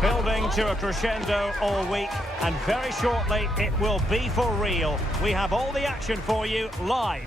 Building to a crescendo all week, and very shortly it will be for real. We have all the action for you live.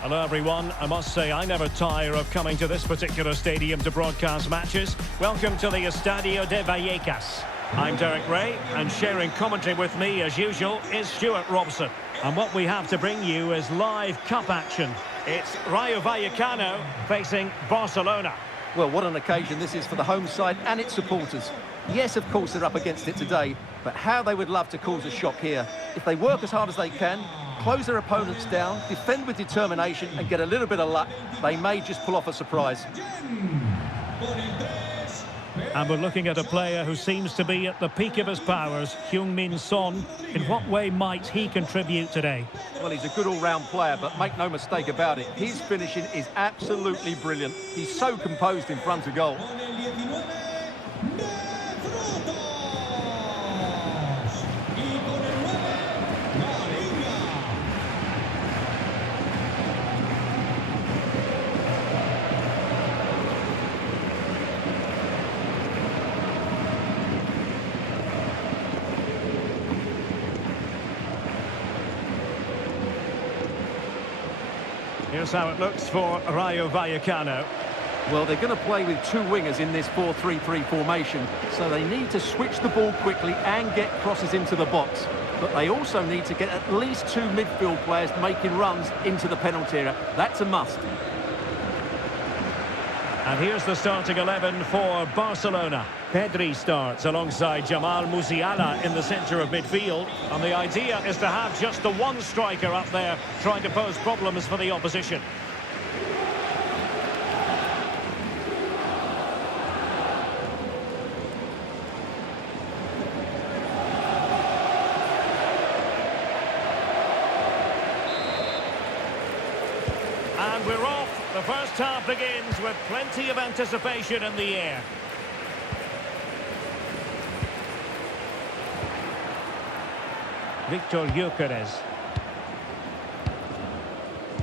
Hello everyone, I must say I never tire of coming to this particular stadium to broadcast matches. Welcome to the Estadio de Vallecas. I'm Derek Ray, and sharing commentary with me as usual is Stuart Robson. And what we have to bring you is live cup action. It's Rayo Vallecano facing Barcelona. Well, what an occasion this is for the home side and its supporters. Yes, of course, they're up against it today, but how they would love to cause a shock here. If they work as hard as they can, close their opponents down, defend with determination and get a little bit of luck, they may just pull off a surprise. And we're looking at a player who seems to be at the peak of his powers, Heung-min Son. In what way might he contribute today? Well, he's a good all-round player, but make no mistake about it, his finishing is absolutely brilliant. He's so composed in front of goal. Here's how it looks for Rayo Vallecano. Well, they're going to play with two wingers in this 4-3-3 formation, so they need to switch the ball quickly and get crosses into the box. But they also need to get at least two midfield players making runs into the penalty area. That's a must. And here's the starting 11 for Barcelona. Pedri starts alongside Jamal Musiala in the centre of midfield. And the idea is to have just the one striker up there trying to pose problems for the opposition. And we're off. The first half begins with plenty of anticipation in the air. Victor Gyökeres.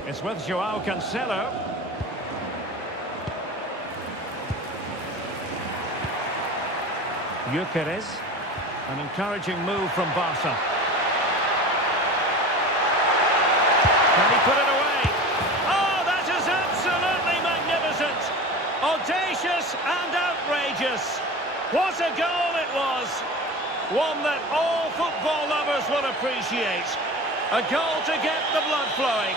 It's with Joao Cancelo. Gyökeres. An encouraging move from Barca. Can he put it away? Oh, that is absolutely magnificent! Audacious and outrageous. What a goal it was! One that all football lovers will appreciate. A goal to get the blood flowing.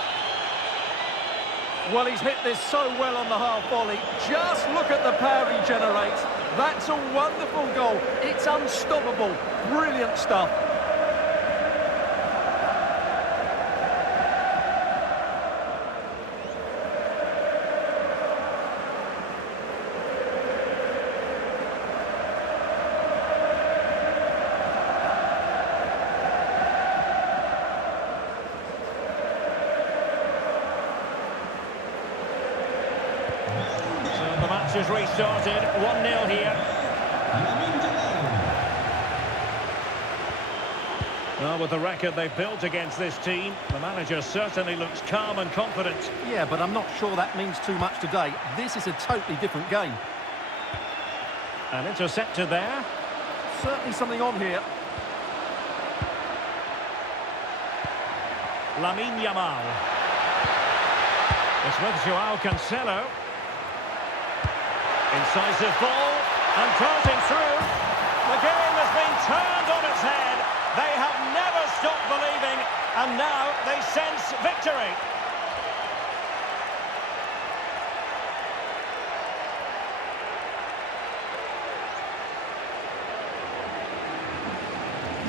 Well, he's hit this so well on the half volley. Just look at the power he generates. That's a wonderful goal. It's unstoppable. Brilliant stuff. The match is restarted, 1-0 here. Well, with the record they've built against this team, the manager certainly looks calm and confident. Yeah, but I'm not sure that means too much today. This is a totally different game. An interceptor there. Certainly something on here. Lamine Yamal. It's with Joao Cancelo. Incisive ball, and darting through. The game has been turned on its head. They have never stopped believing, and now they sense victory.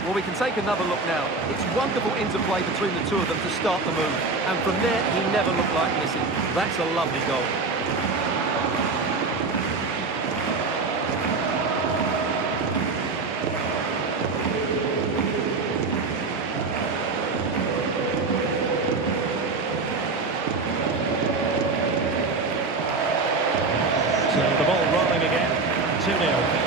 Well, we can take another look now. It's wonderful interplay between the two of them to start the move. And from there, he never looked like missing. That's a lovely goal. So the ball rolling again, 2-0.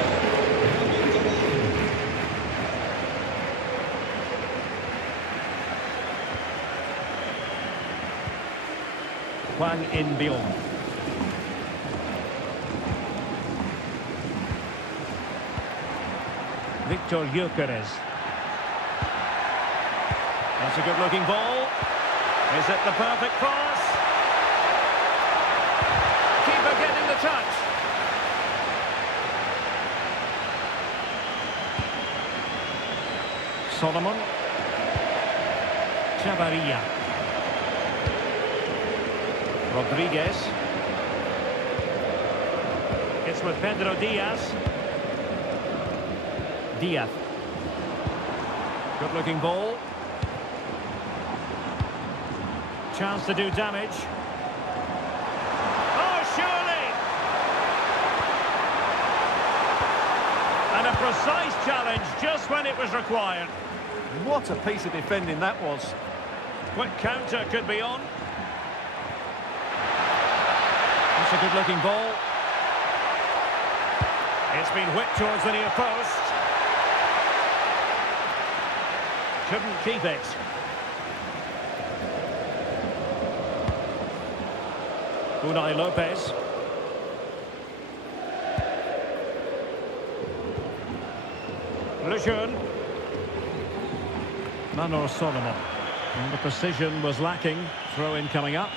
Hwang In-byung. Victor Gyökeres. That's a good-looking ball. Is it the perfect cross? Keeper getting the touch. Solomon. Chavarria. Rodriguez. It's with Pedro Diaz. Diaz. Good-looking ball. Chance to do damage. Oh, surely! And a precise challenge just when it was required. What a piece of defending that was. Quick counter could be on. That's a good-looking ball. It's been whipped towards the near post. Couldn't keep it. Unai Lopez. Lejeune. Manor Solomon. And the precision was lacking. Throw-in coming up.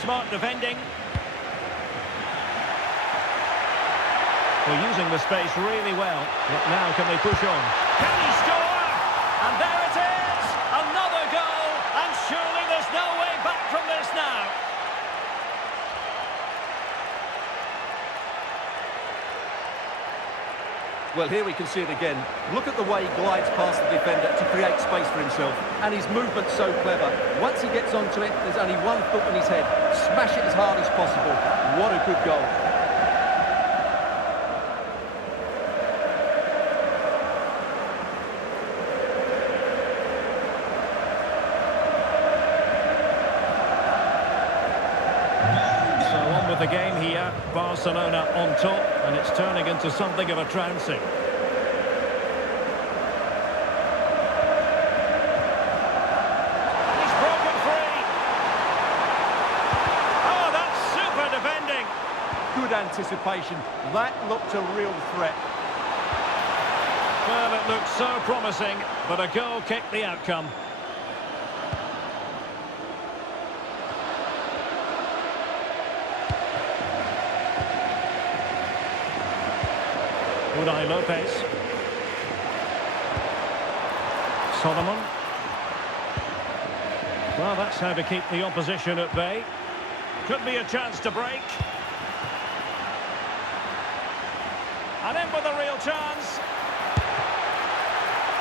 Smart defending. They're using the space really well. But now can they push on? Can he score? And there it is! Another goal! And surely there's no way back from this now. Well, here we can see it again. Look at the way he glides past the defender to create space for himself. And his movement's so clever. Once he gets onto it, there's only one foot in his head. Smash it as hard as possible. What a good goal. The game here, Barcelona on top, and it's turning into something of a trouncing. He's broken free. Oh, that's super defending. Good anticipation. That looked a real threat. Well, it looked so promising, but a goal kicked the outcome. Unai Lopez. Solomon. Well, that's how to keep the opposition at bay. Could be a chance to break. And in with a real chance.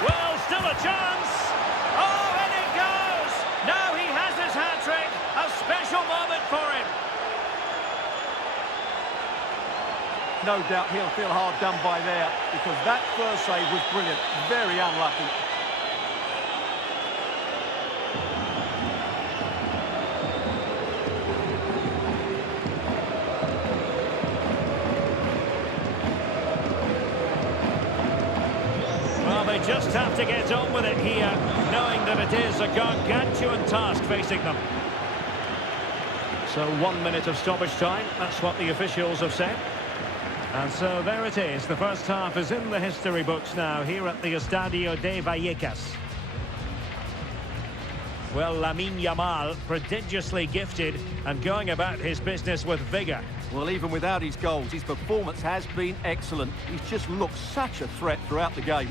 Well, still a chance. Oh, and it goes! Now he has his hat-trick. A special moment for him. No doubt he'll feel hard done by there, because that first save was brilliant. Very unlucky. Well, they just have to get on with it here, knowing that it is a gargantuan task facing them. So 1 minute of stoppage time, that's what the officials have said. And so there it is. The first half is in the history books now here at the Estadio de Vallecas. Well, Lamine Yamal, prodigiously gifted and going about his business with vigour. Well, even without his goals, his performance has been excellent. He's just looked such a threat throughout the game.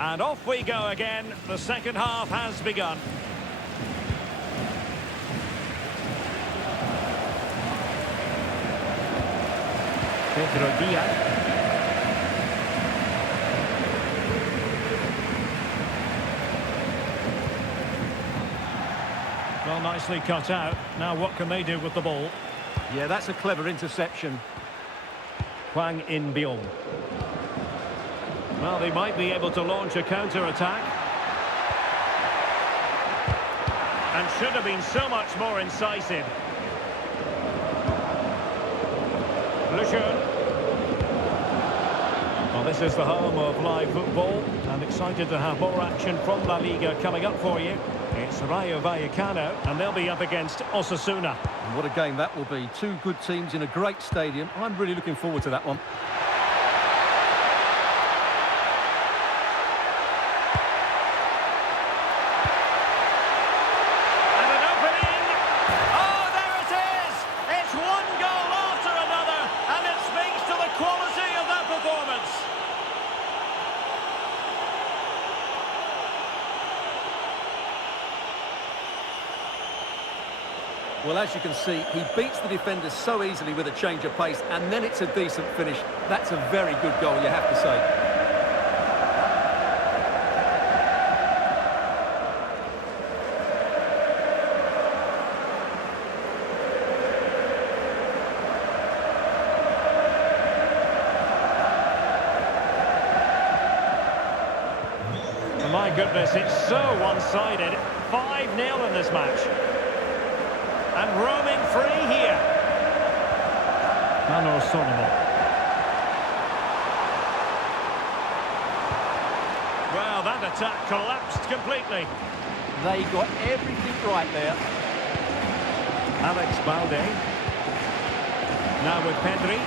And off we go again. The second half has begun. Pedro Diaz. Well, nicely cut out. Now what can they do with the ball? Yeah, that's a clever interception. Hwang In-beom. Well, they might be able to launch a counter-attack. And should have been so much more incisive. Lejeune. Well, this is the home of live football, and excited to have more action from La Liga coming up for you. It's Rayo Vallecano, and they'll be up against Osasuna. And what a game that will be. Two good teams in a great stadium. I'm really looking forward to that one. And an opening! Oh, there it is! It's one goal after another, and it speaks to the quality of that performance. Well, as you can see, he beats the defenders so easily with a change of pace, and then it's a decent finish. That's a very good goal, you have to say. My goodness, it's so one-sided. 5-0 in this match. And roaming free here. Mano Solomon. Well, that attack collapsed completely. They got everything right there. Alex Balde. Now with Pedri.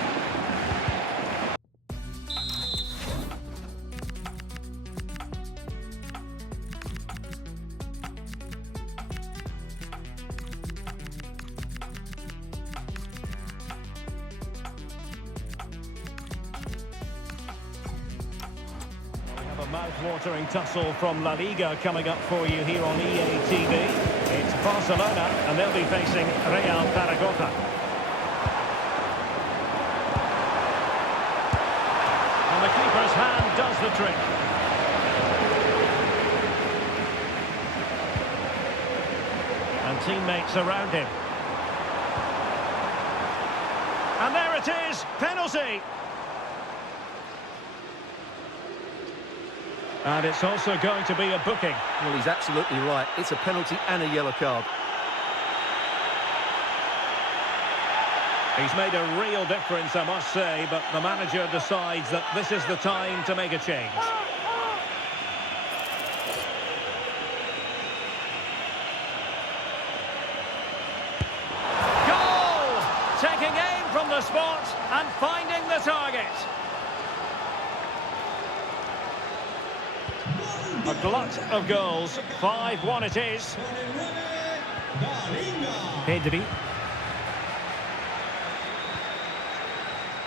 Mouth-watering tussle from La Liga coming up for you here on EA TV. It's Barcelona, and they'll be facing Real Zaragoza. And the keeper's hand does the trick. And teammates around him. And there it is, penalty! And it's also going to be a booking. Well, he's absolutely right. It's a penalty and a yellow card. He's made a real difference, I must say, but the manager decides that this is the time to make a change. Goal! Taking aim from the spot and finding the target. A glut of goals, 5-1 it is. Pedri.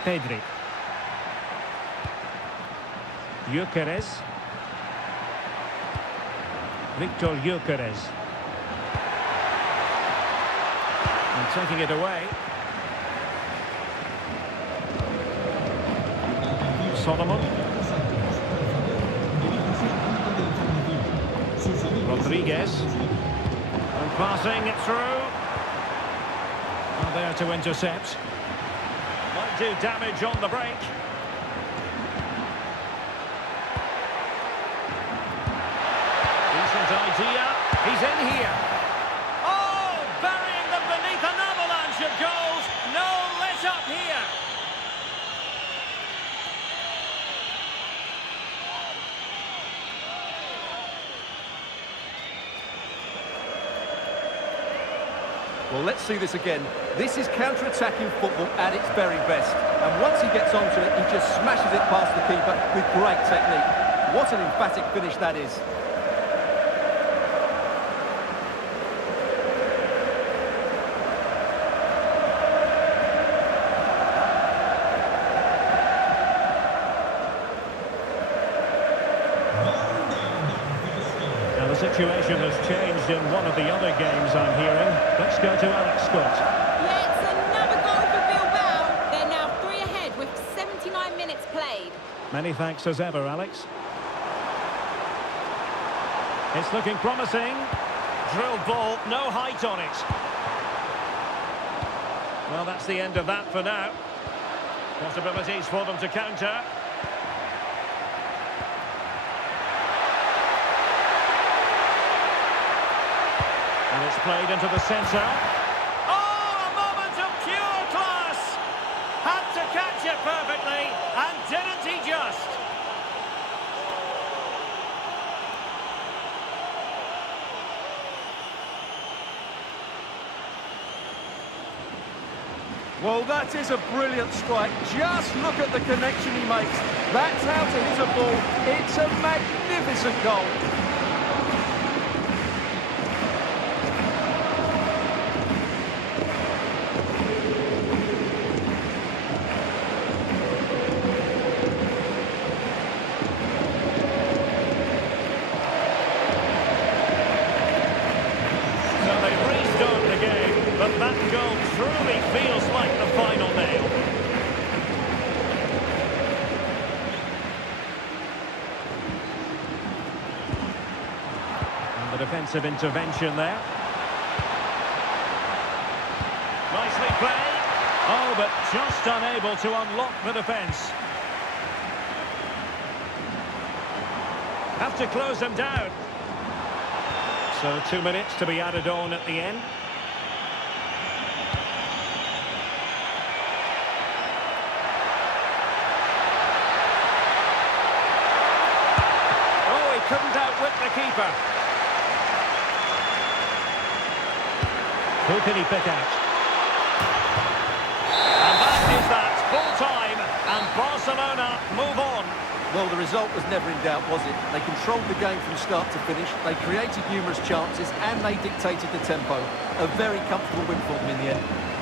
Pedri. Gyökeres. Victor Gyökeres. And taking it away. Solomon. Rodriguez. And passing it through. And there to intercept. Might do damage on the break. Decent idea. He's in here. Oh, burying them beneath an avalanche of goals. No let up here. Well, let's see this again. This is counter-attacking football at its very best. And once he gets onto it, he just smashes it past the keeper with great technique. What an emphatic finish that is. Now the situation has changed in one of the other games I'm hearing. Let's go to Alex Scott. Yeah, it's another goal for Bilbao. They're now 3 ahead with 79 minutes played. Many thanks as ever, Alex. It's looking promising. Drilled ball, no height on it. Well, that's the end of that for now. Possibilities for them to counter. And it's It's played into the centre. Oh, a moment of pure class! Had to catch it perfectly, and didn't he just? Well, that is a brilliant strike. Just look at the connection he makes. That's how to hit a ball. It's a magnificent goal. So they restart the game, but that goal truly feels like the final nail. And the defensive intervention there. Nicely played. Oh, but just unable to unlock the defence. Have to close them down. So 2 minutes to be added on at the end. Oh, he couldn't outwit the keeper. Who can he pick out? And that is that. Full time, and Barcelona move on. Well, the result was never in doubt, was it? They controlled the game from start to finish. They created numerous chances and they dictated the tempo. A very comfortable win for them in the end.